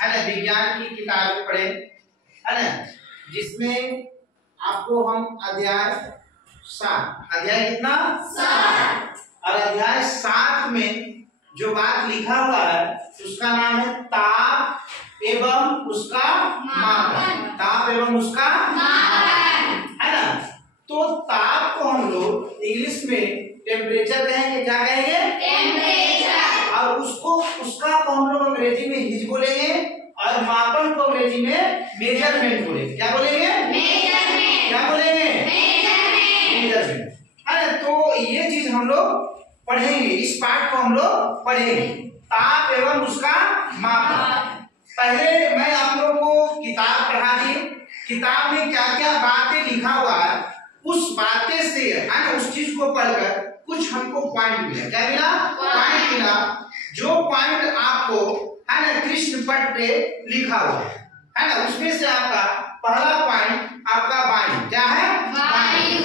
है ना, विज्ञान की किताब पढ़े, है ना, जिसमें आपको हम अध्याय 7, अध्याय कितना 7, और अध्याय 7 में जो बात लिखा हुआ है उसका नाम है ताप एवं उसका मापन। ताप एवं उसका मापन, है ना। तो ताप को हम लोग इंग्लिश में टेम्परेचर कहेंगे, क्या कहेंगे, टेम्परेचर, और उसको उसका को हम लोग अंग्रेजी में हीट बोलेंगे, और मापन को अंग्रेजी में मेजरमेंट बोलेंगे। क्या बोलेंगे, मेजरमेंट। क्या बोलेंगे, मेजरमेंट, है ना। तो ये चीज हम लोग पढ़ेंगे, इस पाठ को हम लोग पढ़ेंगे, ताप एवं उसका मापन। पहले मैं आप लोगों को किताब पढ़ा दी, किताब में क्या क्या बातें लिखा हुआ है उस बातें से, है ना, उस चीज को पढ़कर कुछ हमको पॉइंट मिला। क्या मिला, पॉइंट मिला। जो पॉइंट आपको, है ना, कृष्ण पट पे लिखा हुआ है ना, उसमें से आपका पहला पॉइंट आपका वायु। क्या है, वायु।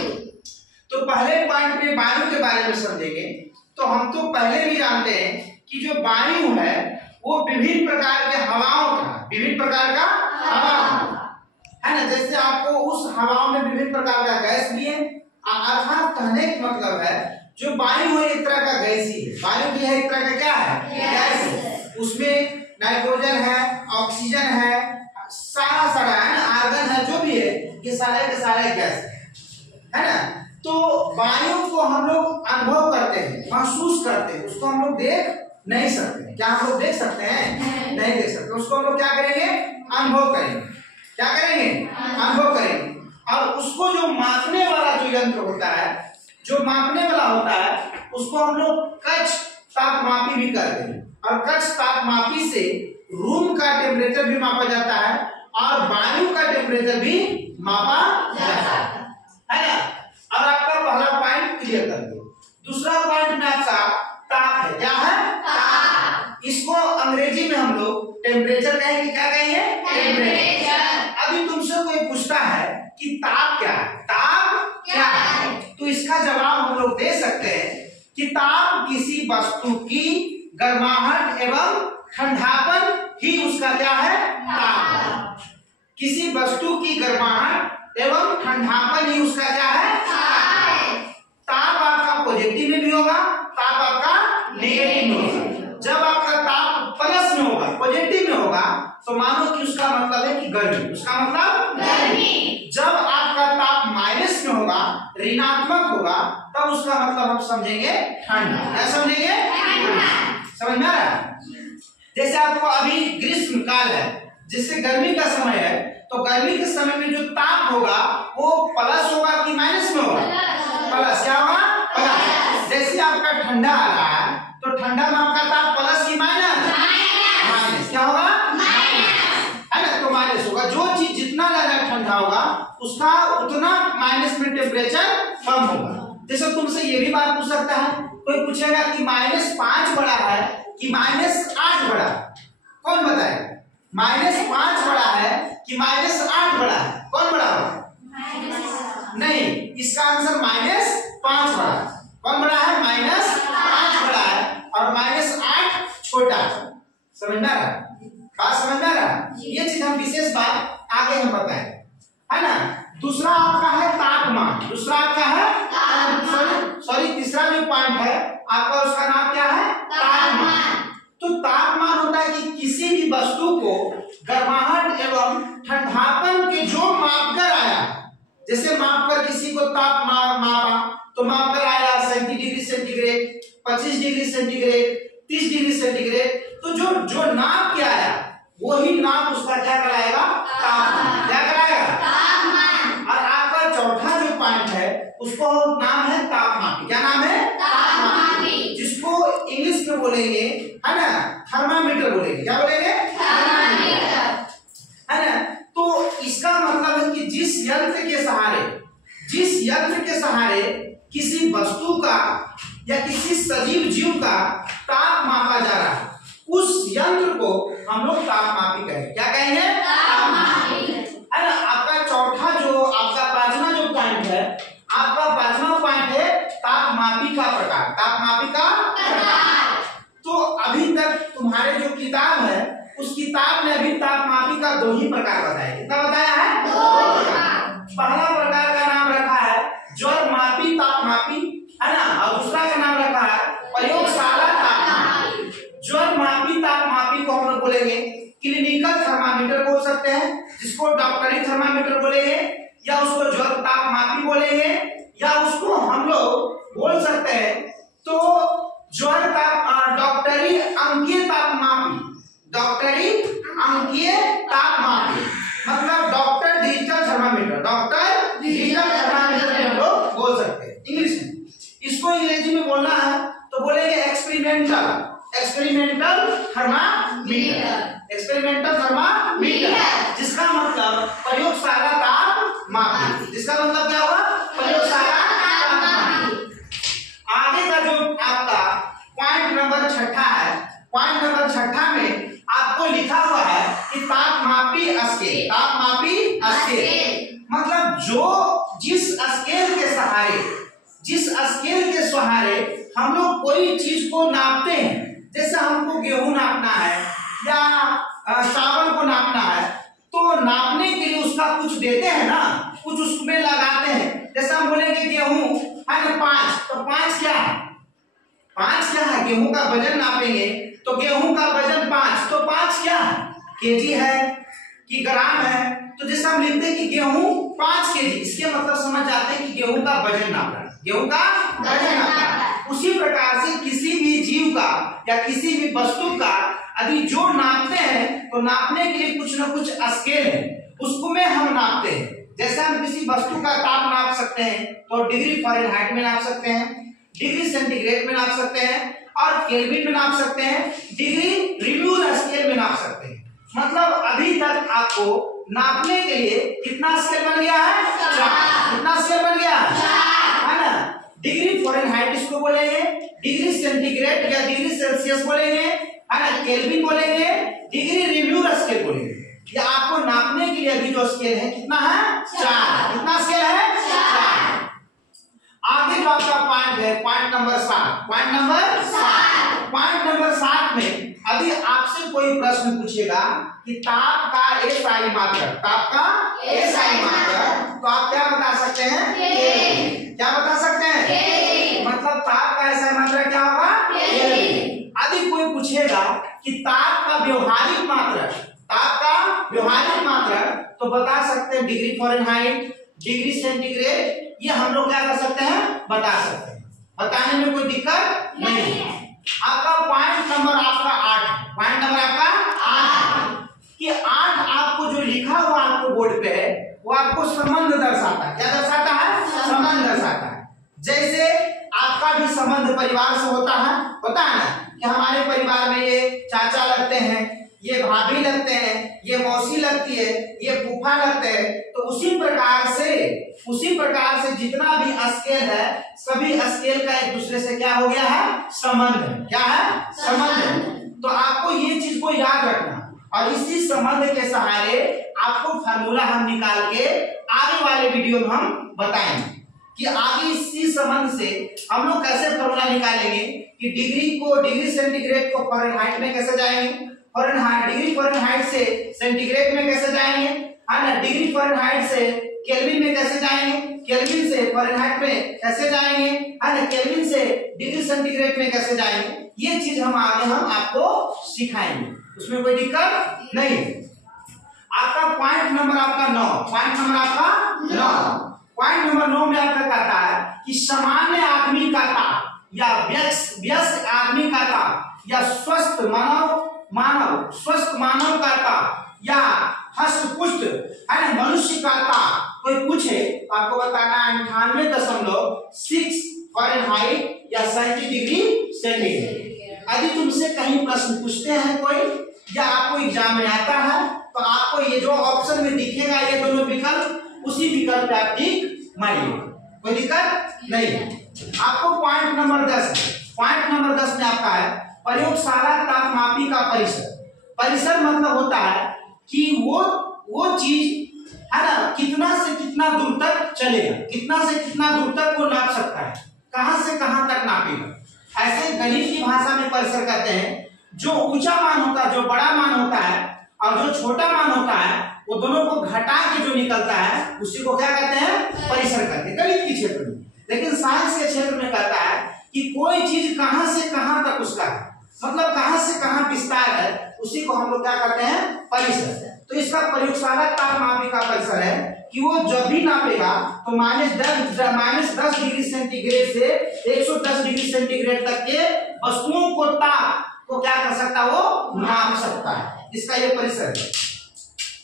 तो पहले पॉइंट में वायु के बारे में समझेंगे। तो हम तो पहले भी जानते हैं कि जो वायु है वो विभिन्न प्रकार के हवाओं का, विभिन्न प्रकार का हवा, है ना। जैसे आपको उस हवाओं में विभिन्न प्रकार का गैस भी है, अर्थात कहने का मतलब है जो वायु है एक तरह का गैस ही है। वायु भी है एक तरह का, क्या है, गैस है। उसमें नाइट्रोजन है, ऑक्सीजन है, सारा है ना, आर्गन है, जो भी है, ये सारे के सारे गैस है ना। तो वायु को हम लोग अनुभव करते हैं, महसूस करते हैं, उसको हम लोग देख नहीं सकते। क्या हम लोग देख सकते हैं, नहीं देख सकते। उसको हम लोग क्या करेंगे, अनुभव करेंगे। क्या करेंगे, अनुभव करेंगे। और उसको जो मापने वाला जो यंत्र होता है, जो मापने वाला होता है, उसको हम लोग कक्ष तापमापी भी करते हैं, और कक्ष तापमापी से रूम का टेम्परेचर भी मापा जाता है और वायु का टेम्परेचर भी मापा जाता है ना। और आपका पहला पॉइंट क्लियर कर दो। दूसरा पॉइंट में आपका ताप है। क्या है, ताप। इसको अंग्रेजी में हम लोग टेम्परेचर कहेंगे। क्या कहेंगे, टेम्परेचर। अभी तुमसे कोई पूछता है कि ताप क्या है, ताप क्या है, तो इसका जवाब हम लोग दे सकते हैं कि ताप किसी वस्तु की गर्माहट एवं ठंडापन ही उसका क्या है, ताप। किसी वस्तु की गर्माहट एवं ठंडापन ही उसका क्या है, ताप। आपका पॉजिटिव में भी होगा, ताप आपका नेगेटिव में होगा। जब आपका ताप प्लस में होगा, पॉजिटिव में होगा, तो मानो कि उसका मतलब है कि गर्मी, उसका मतलब गर्मी। जब आपका ताप माइनस में होगा, ऋणात्मक होगा, तब उसका मतलब हम समझेंगे ठंडा। क्या समझेंगे, ठंडा। समझ में आ रहा है। जैसे आपको अभी ग्रीष्म काल है, जिससे गर्मी का समय है, तो गर्मी के समय में जो ताप होगा वो प्लस होगा कि माइनस में होगा, प्लस। क्या होगा, प्लस। जैसे आपका ठंडा आ रहा है, तो ठंडा में आपका ताप प्लस की माइनस, माइनस। क्या होगा, माइनस, है ना। तो माइनस होगा। जो चीज जितना ज्यादा ठंडा होगा उसका उतना माइनस में टेम्परेचर कम होगा। जैसे तुमसे ये भी बात पूछ सकता है, कोई पूछेगा कि -5 बड़ा है कि -8 बड़ा है, कौन बताएगा। -5 बड़ा है कि -8 बड़ा है, कौन बड़ा होगा, नहीं, इसका आंसर -5 बड़ा है। कौन बड़ा है, -5 बड़ा है, और -8 छोटा है। समझ में आ रहा, बात समझ में आ रहा। ये चीज हम विशेष बात आगे हम बताएं, है ना। दूसरा आपका है तापमान। दूसरा आपका है, सॉरी तीसरा जो पॉइंट है आपका, उसका नाम क्या है, तापमान। तो तापमान होता है कि किसी भी वस्तु को गर्माहट एवं ठंडापन के जो मापकर आया, जैसे मापकर किसी को ताप मापा, तो मापकर आया 37 degree centigrade, 25 degree centigrade, 30 degree centigrade, तो जो नाप के आया वही नाप उसका क्या कराएगा, तापमान। क्या कराएगा, तापमान। और आपका चौथा जो पॉइंट है उसको नाम है तापमापी। क्या नाम है, तापमापी, जिसको इंग्लिश में बोलेंगे, है ना, थर्मामीटर बोलेंगे। क्या बोलेंगे, थर्मामीटर, है ना। तो इसका मतलब है कि जिस यंत्र के सहारे किसी वस्तु का या किसी सजीव जीव का ताप मापा जा रहा है, उस यंत्र को हम लोग तापमापी कहेंगे। क्या कहेंगे, तापमापी, है ना। आपका चौथा जो आपका पांचवा जो पॉइंट है, आपका पांचवा पॉइंट है तापमापी का प्रकार। तापमापी का प्रकार। तो अभी तक तुम्हारे जो किताब है उस किताब किताब में अभी तापमापी का 2 ही प्रकार बताया। कितना बताया है? 2 प्रकार। पहला प्रकार का नाम रखा है ज्वरमापी तापमापी, है ना, और दूसरा का नाम रखा है प्रयोगशाला तापमापी। ज्वरमापी तापमापी को हम लोग बोलेंगे क्लिनिकल थर्मामीटर बोल सकते हैं, जिसको डॉक्टरी थर्मामीटर बोलेंगे, या उसको ज्वर तापमापी बोलेंगे, या उसको हम लोग बोल सकते हैं तो ज्वर डॉक्टरी अंकीय तापमापी। डॉक्टरी अंकीय तापमापी मतलब doctor digital thermometer, doctor digital thermometer हम लोग बोल सकते हैं इंग्लिश में। इसको अंग्रेजी में बोलना है तो बोलेंगे एक्सपेरिमेंटल थर्मामीटर, एक्सपेरिमेंटल थर्मामीटर, जिसका मतलब प्रयोगशाला तापमापी। जिसका मतलब क्या हुआ? प्रयोगशाला तापमापी। आगे का जो आपका पॉइंट नंबर 6 है, पॉइंट नंबर 6 में आपको लिखा हुआ है कि तापमापी स्केल। तापमापी स्केल मतलब जो जिस स्केल के सहारे हम लोग कोई चीज को नापते हैं, जैसे हमको गेहूं नापना है या चावल को नापना है, तो नापने के लिए उसका कुछ देते हैं ना, कुछ उसमें लगाते हैं। जैसे हम बोलेंगे गेहूं है ना 5, तो 5 क्या है? 5 क्या है? गेहूं का वजन नापेंगे तो गेहूं का वजन 5, तो 5 क्या है? केजी है कि ग्राम है? तो जैसे हम लिखते हैं कि गेहूं 5 केजी, इसके मतलब समझ जाते हैं कि गेहूं का वजन नापना, गेहूं का वजन नापना। उसी प्रकार से किसी भी जीव का या किसी भी वस्तु का यदि जो नापते हैं तो नापने के लिए कुछ न कुछ स्केल है, उसको में हम नापते हैं। जैसे हम किसी वस्तु का ताप नाप सकते हैं तो डिग्री फ़ारेनहाइट में नाप सकते हैं, डिग्री सेंटीग्रेड में नाप सकते हैं, और केल्विन में नाप सकते हैं, डिग्री रिव्यू स्केल में नाप सकते हैं। मतलब अभी तक आपको नापने के लिए कितना स्केल बन गया है? 4। कितना स्केल बन गया है ना? डिग्री फ़ारेनहाइट इसको बोलेंगे, डिग्री सेंटीग्रेड या डिग्री सेल्सियस बोलेंगे, है ना, केल्विन बोलेंगे, डिग्री रिव्यू स्केल बोलेंगे। ये आपको नापने के लिए अभी जो स्केल है कितना है? 4। कितना स्केल है? 4। आगे जो आपका पॉइंट है point number 7, point number 7, point number 7 में अभी आपसे कोई प्रश्न पूछेगा कि ताप का एसआई मात्रक, ताप का एसआई मात्रक, तो आप क्या बता सकते हैं? क्या बता सकते हैं? मतलब ताप का एसआई मात्रक क्या होगा? यदि कोई पूछेगा कि ताप का व्यवहारिक मात्रक, ताप का व्यवहारिक मात्रक, तो बता सकते हैं डिग्री फ़ारेनहाइट, डिग्री सेंटीग्रेड, ये हम लोग क्या कर सकते हैं? बता सकते हैं। बताने में कोई दिक्कत नहीं है। आपका पॉइंट नंबर आपका 8, पॉइंट नंबर आपका 8 कि 8 आपको जो लिखा हुआ आपको बोर्ड पे है वो आपको संबंध दर्शाता है। क्या दर्शाता है? संबंध दर्शाता है। जैसे आपका भी संबंध परिवार से होता है ना, कि हमारे परिवार में ये चाचा लगते हैं, ये भाभी लगते हैं, ये मौसी लगती है, ये फूफा लगते हैं, तो उसी प्रकार से जितना भी स्केल है, सभी स्केल का एक दूसरे से क्या हो गया है? संबंध है। क्या है? संबंध। तो आपको ये चीज को याद रखना, और इसी संबंध के सहारे आपको फार्मूला हम निकाल के आगे वाले वीडियो में हम बताएंगे कि आगे इसी संबंध से हम लोग कैसे फार्मूला निकालेंगे कि डिग्री सेंटीग्रेड को फ़ारेनहाइट में कैसे जाएंगे, डिग्री फ़ारेनहाइट से सेंटीग्रेड में कैसे जाएंगे, है ना, डिग्री फ़ारेनहाइट से केल्विन में कैसे जाएंगे, केल्विन से फ़ारेनहाइट में कैसे जाएंगे, है ना, केल्विन से डिग्री सेंटीग्रेड में कैसे जाएंगे। ये चीज हम आगे आपको सिखाएंगे, उसमें कोई दिक्कत नहीं। आपका पॉइंट नंबर आपका 9, पॉइंट नंबर आपका 9, पॉइंट नंबर 9 में आपका कहता है कि सामान्य आदमी का ताप या व्यस्त आदमी का ताप या स्वस्थ मानव का ताप या हष्ट-पुष्ट है ना मनुष्य का ताप कोई पूछे तो आपको बताना है 98.6 फ़ारेनहाइट या 37 डिग्री सेंटीग्रेड। यदि तुमसे कहीं प्रश्न पूछते हैं कोई या आपको एग्जाम में आता है तो आपको ये जो ऑप्शन में दिखेगा ये दोनों विकल्प, उसी विकल्प पे आप टिक मारिए, कोई दिक्कत नहीं है। आपको पॉइंट नंबर 10, पॉइंट नंबर 10 में आपका है प्रयोगशाला तापमापी का परिसर। परिसर मतलब होता है कि वो चीज है ना कितना से कितना दूर तक चलेगा, कितना से कितना दूर तक वो नाप सकता है, कहां से कहां तक नापेगा। ऐसे गणित की भाषा में परिसर कहते हैं जो ऊंचा मान होता है, जो बड़ा मान होता है और जो छोटा मान होता है वो दोनों को घटा के जो निकलता है उसी को क्या कहते हैं, परिसर कहते हैं, गणित के क्षेत्र में। लेकिन साइंस के क्षेत्र में कहता है कि कोई चीज कहां से कहां तक उसका है, मतलब कहां से कहां विस्तार है, उसी को हम लोग क्या कहते हैं, परिसर। तो इसका प्रयोगशाला तापमापी का परिसर है कि वो जब भी नापेगा तो -10 डिग्री सेंटीग्रेड से 110 डिग्री सेंटीग्रेड तक के वस्तुओं को ताप को क्या कर सकता है, वो नाप सकता है। इसका ये परिसर है।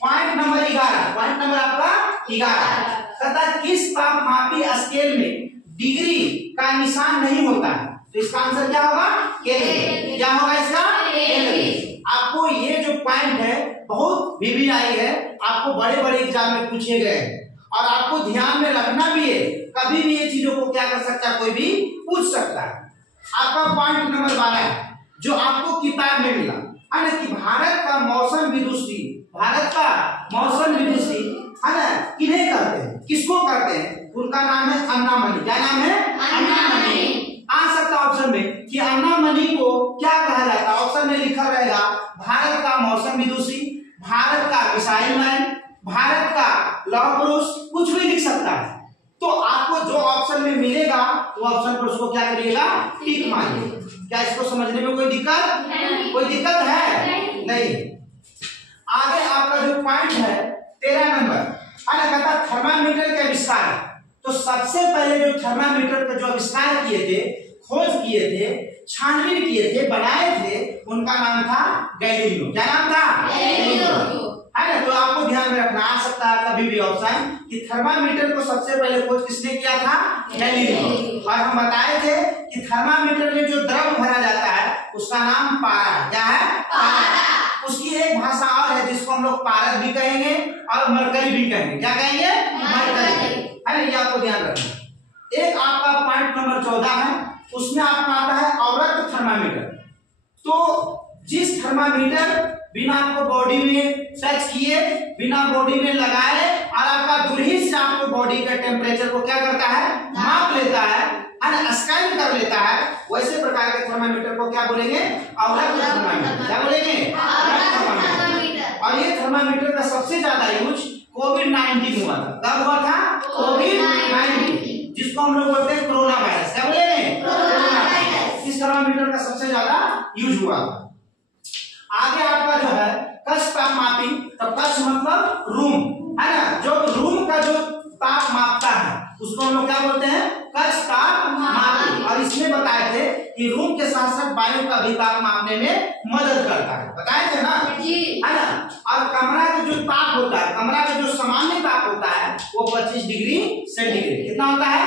पॉइंट नंबर 11, पॉइंट नंबर आपका 11 कहता किस तापमापी स्केल में डिग्री का निशान नहीं होता है, तो इसका आंसर क्या होगा, केल्विन। क्या होगा इसका, केल्विन। आपको ये जो पॉइंट है बहुत वीवीआई है, आपको बड़े बड़े एग्जाम में पूछे गए हैं और आपको ध्यान में रखना भी है, कभी भी ये चीजों को क्या कर सकता है, कोई भी पूछ सकता है। आपका पॉइंट नंबर 12 जो आपको किताब में मिला है ना, कि भारत का मौसम विदुषी, भारत का मौसम विदुषी है ना, किन्हें करते हैं, किसको करते हैं, उनका नाम है अन्ना मनी। क्या नाम है, अन्ना मनी। आ सकता ऑप्शन में कि अन्ना मनी को क्या कहा जाता है, ऑप्शन में लिखा रहेगा भारत का मौसम विदुषी, भारत का मिसाइल मैन, भारत का लौह पुरुष, कुछ भी लिख सकता है। तो आपको जो ऑप्शन में मिलेगा वो ऑप्शन पर उसको क्या करिएगा, टिक मारिए। क्या इसको समझने में कोई दिक्कत, कोई दिक्कत है नहीं। आगे आपका जो पॉइंट है 13 नंबर, कहता थर्मामीटर के आविष्कार। तो सबसे पहले जो थर्मामीटर का जो आविष्कार किए थे, खोज किए थे, छानबीन किए थे, बनाए थे, उनका नाम था गैलीलियो। क्या नाम था, गैलीलियो, है ना। तो आपको ध्यान में रखना, आ सकता है कभी भी ऑप्शन कि थर्मामीटर को सबसे पहले खोज किसने किया था, गैलीलियो। और हम बताए थे कि थर्मामीटर में जो द्रव भरा जाता है उसका नाम पारा। क्या है, पारा। उसकी एक भाषा और है जिसको हम लोग पारद भी कहेंगे और मरकरी भी कहेंगे। क्या कहेंगे, मरकरी, है ना। ये आपको ध्यान रखना। एक आपका पॉइंट नंबर 14 है, उसमें आपका आता है अवरक्त थर्मामीटर। तो जिस थर्मामीटर बिना आपको बॉडी में टच किए, बिना बॉडी में लगाए और आपका दूरही से आपको बॉडी का टेम्परेचर को क्या करता है, माप लेता है ना, स्कैन कर लेता है, वैसे प्रकार के थर्मामीटर को क्या बोलेंगे, अवरक्त थर्मामीटर। क्या बोलेंगे, अवरक्त थर्मामीटर। और ये थर्मामीटर का सबसे ज्यादा यूज कोविड-19 हुआ था। कब हुआ था, कोविड-19, जिसको हम लोग बोलते हैं कोरोना वायरस। क्या बोलेंगे, कोरोना वायरस। इस थर्मामीटर का सबसे ज्यादा यूज हुआ। आगे आपका जो है कक्ष तापमापी, तो कक्ष मतलब रूम, है ना, जो रूम का जो ताप मापता है उसको हम लोग क्या बोलते हैं, कक्ष तापमापी। और इसमें बताए थे कि रूम के साथ साथ वायु का भी ताप मापने में मदद करता है, बताए थे ना, है ना। और कमरा का जो ताप होता है, कमरा का जो सामान्य ताप होता है वो 25 डिग्री सेंटीग्रेड कितना होता है,